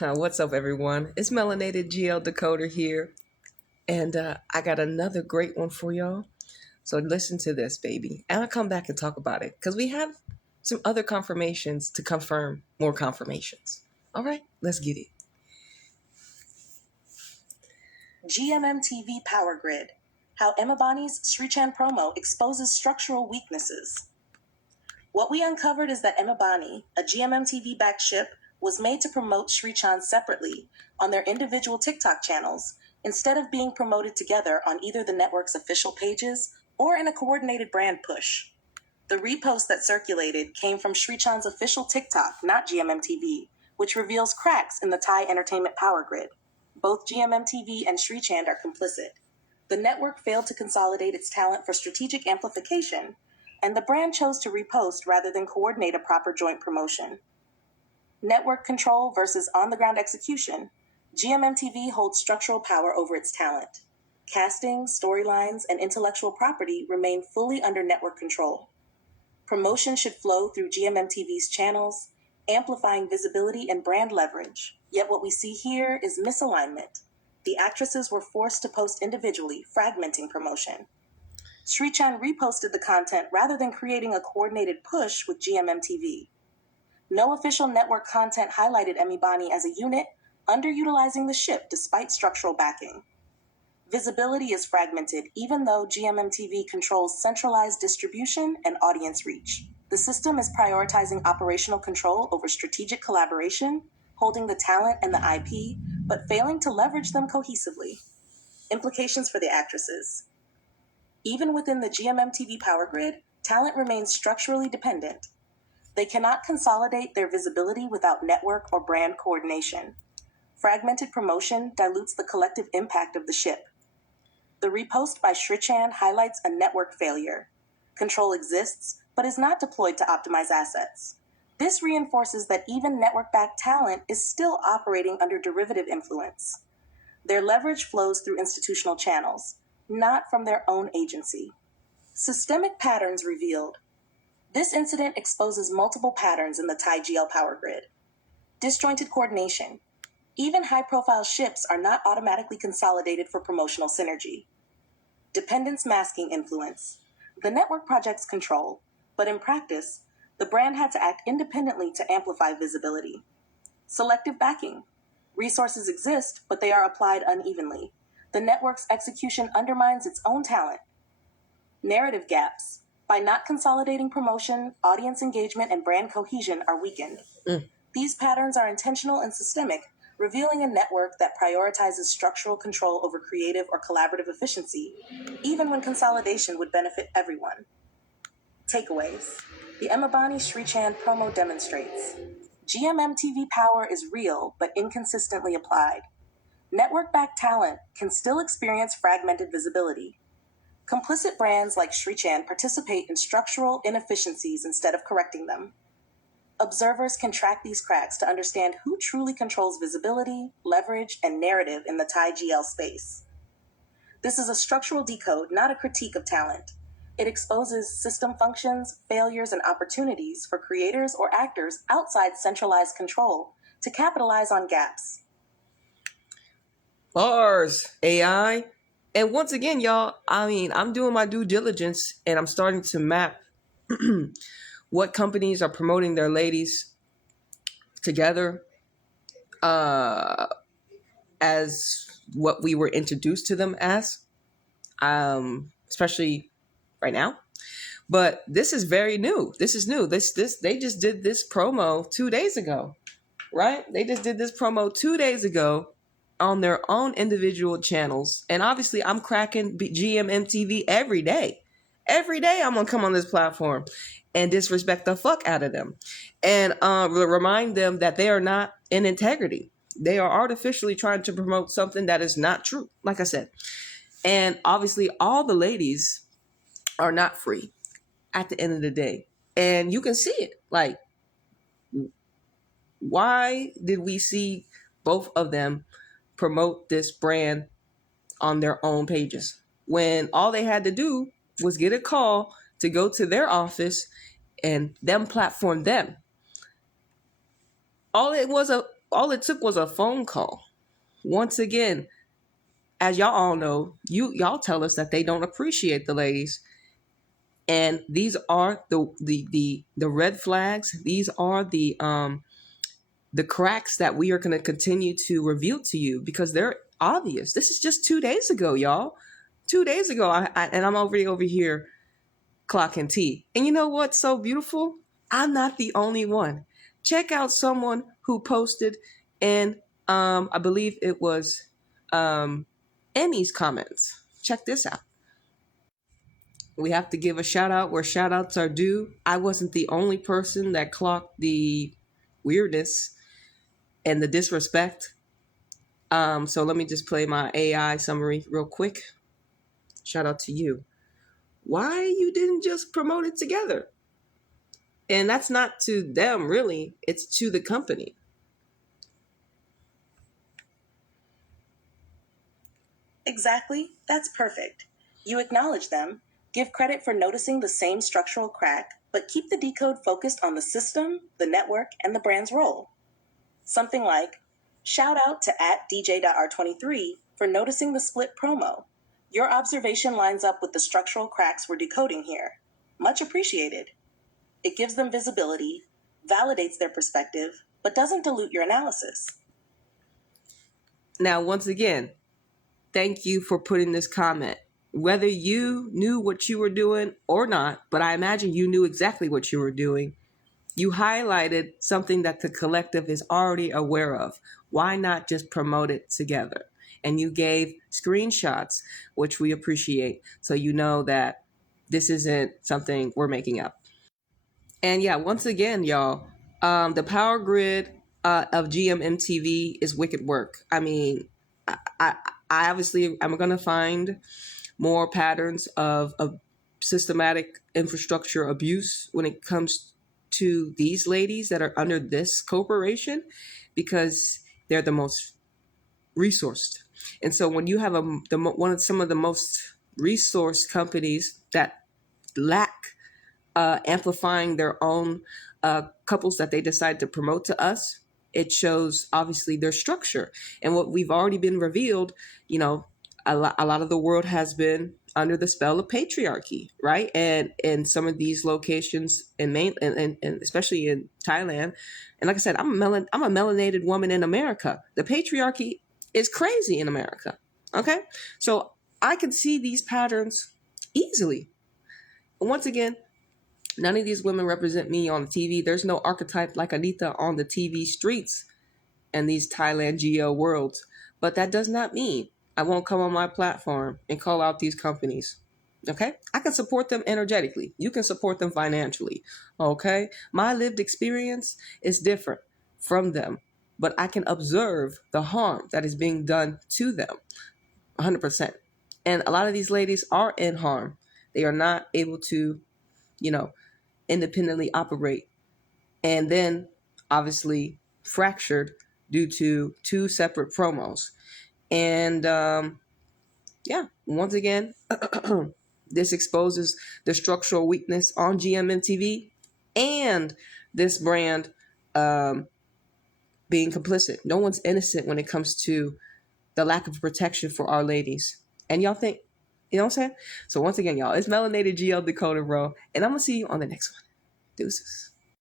What's up, everyone? It's Melanated GL Decoder here, and I got another great one for y'all. So listen to this, baby, and I'll come back and talk about it because we have some other confirmations to confirm more confirmations. All right, let's get it. GMMTV Power Grid: How Emibonnie's Srichand promo exposes structural weaknesses. What we uncovered is that Emibonnie, a GMMTV-backed ship, was made to promote Srichand separately on their individual TikTok channels instead of being promoted together on either the network's official pages or in a coordinated brand push. The repost that circulated came from Srichand's official TikTok, not GMMTV, which reveals cracks in the Thai entertainment power grid. Both GMMTV and Srichand are complicit. The network failed to consolidate its talent for strategic amplification, and the brand chose to repost rather than coordinate a proper joint promotion. Network control versus on-the-ground execution. GMMTV holds structural power over its talent. Casting, storylines, and intellectual property remain fully under network control. Promotion should flow through GMMTV's channels, amplifying visibility and brand leverage. Yet what we see here is misalignment. The actresses were forced to post individually, fragmenting promotion. Srichand reposted the content rather than creating a coordinated push with GMMTV. No official network content highlighted Emibonnie as a unit, underutilizing the ship despite structural backing. Visibility is fragmented even though GMMTV controls centralized distribution and audience reach. The system is prioritizing operational control over strategic collaboration, holding the talent and the IP, but failing to leverage them cohesively. Implications for the actresses. Even within the GMMTV power grid, talent remains structurally dependent. They cannot consolidate their visibility without network or brand coordination. Fragmented promotion dilutes the collective impact of the ship. The repost by Srichand highlights a network failure. Control exists, but is not deployed to optimize assets. This reinforces that even network-backed talent is still operating under derivative influence. Their leverage flows through institutional channels, not from their own agency. Systemic patterns revealed. This incident exposes multiple patterns in the Thai GL power grid. Disjointed coordination. Even high-profile ships are not automatically consolidated for promotional synergy. Dependence masking influence. The network projects control, but in practice, the brand had to act independently to amplify visibility. Selective backing. Resources exist, but they are applied unevenly. The network's execution undermines its own talent. Narrative gaps. By not consolidating promotion, audience engagement, and brand cohesion are weakened. These patterns are intentional and systemic, revealing a network that prioritizes structural control over creative or collaborative efficiency, even when consolidation would benefit everyone. Takeaways. The Emibonnie Srichand promo demonstrates GMMTV power is real but inconsistently applied. Network-backed talent can still experience fragmented visibility. Complicit brands like Srichand participate in structural inefficiencies instead of correcting them. Observers can track these cracks to understand who truly controls visibility, leverage, and narrative in the Thai GL space. This is a structural decode, not a critique of talent. It exposes system functions, failures, and opportunities for creators or actors outside centralized control to capitalize on gaps. Bars, AI. And once again, y'all, I'm doing my due diligence and I'm starting to map what companies are promoting their ladies together as what we were introduced to them as, especially right now. But this is very new. This is new. This they just did this promo 2 days ago, right? They just did this promo 2 days ago on their own individual channels. And obviously I'm cracking GMMTV every day. Every day I'm going to come on this platform and disrespect the fuck out of them. And remind them that they are not in integrity. They are artificially trying to promote something that is not true, like I said. And obviously all the ladies are not free at the end of the day. And you can see it. Like, why did we see both of them promote this brand on their own pages when all they had to do was get a call to go to their office and them platform them? All it was all it took was a phone call. Once again, as y'all all know, y'all tell us that they don't appreciate the ladies. And these are the red flags. These are the cracks that we are going to continue to reveal to you because they're obvious. This is just 2 days ago, y'all. 2 days ago, and I'm already over here clocking tea. And you know what's so beautiful? I'm not the only one. Check out someone who posted in, I believe it was Emmy's comments. Check this out. We have to give a shout out where shout outs are due. I wasn't the only person that clocked the weirdness and the disrespect. So let me just play my AI summary real quick. Shout out to you. Why you didn't just promote it together? And that's not to them, really. It's to the company. Exactly. That's perfect. You acknowledge them, give credit for noticing the same structural crack, but keep the decode focused on the system, the network, and the brand's role. Something like, shout out to @dj.r23 for noticing the split promo. Your observation lines up with the structural cracks we're decoding here. Much appreciated. It gives them visibility, validates their perspective, but doesn't dilute your analysis. Now, once again, thank you for putting this comment. Whether you knew what you were doing or not, but I imagine you knew exactly what you were doing, you highlighted something that the collective is already aware of. Why not just promote it together? And you gave screenshots, which we appreciate, so you know that this isn't something we're making up. And yeah, once again, y'all, the power grid of GMMTV is wicked work. I mean, I obviously, I'm going to find more patterns of systematic infrastructure abuse when it comes to these ladies that are under this corporation, because they're the most resourced. And so when you have some of the most resourced companies that lack amplifying their own couples that they decide to promote to us, it shows obviously their structure. And what we've already been revealed, you know, a lot of the world has been under the spell of patriarchy, right? And in some of these locations and especially in Thailand. And like I said, I'm a melanated woman in America. The patriarchy is crazy in America. Okay? So I can see these patterns easily. And once again, none of these women represent me on the TV. There's no archetype like Anita on the TV streets and these Thailand geo worlds. But that does not mean I won't come on my platform and call out these companies. Okay? I can support them energetically. You can support them financially. Okay? My lived experience is different from them, but I can observe the harm that is being done to them 100%. And a lot of these ladies are in harm. They are not able to, independently operate. And then obviously fractured due to 2 separate promos. And once again, this exposes the structural weakness on GMMTV and this brand being complicit. No one's innocent when it comes to the lack of protection for our ladies. And y'all think, you know what I'm saying? So once again, y'all, it's Melanated GL Decoder, bro. And I'm going to see you on the next one. Deuces.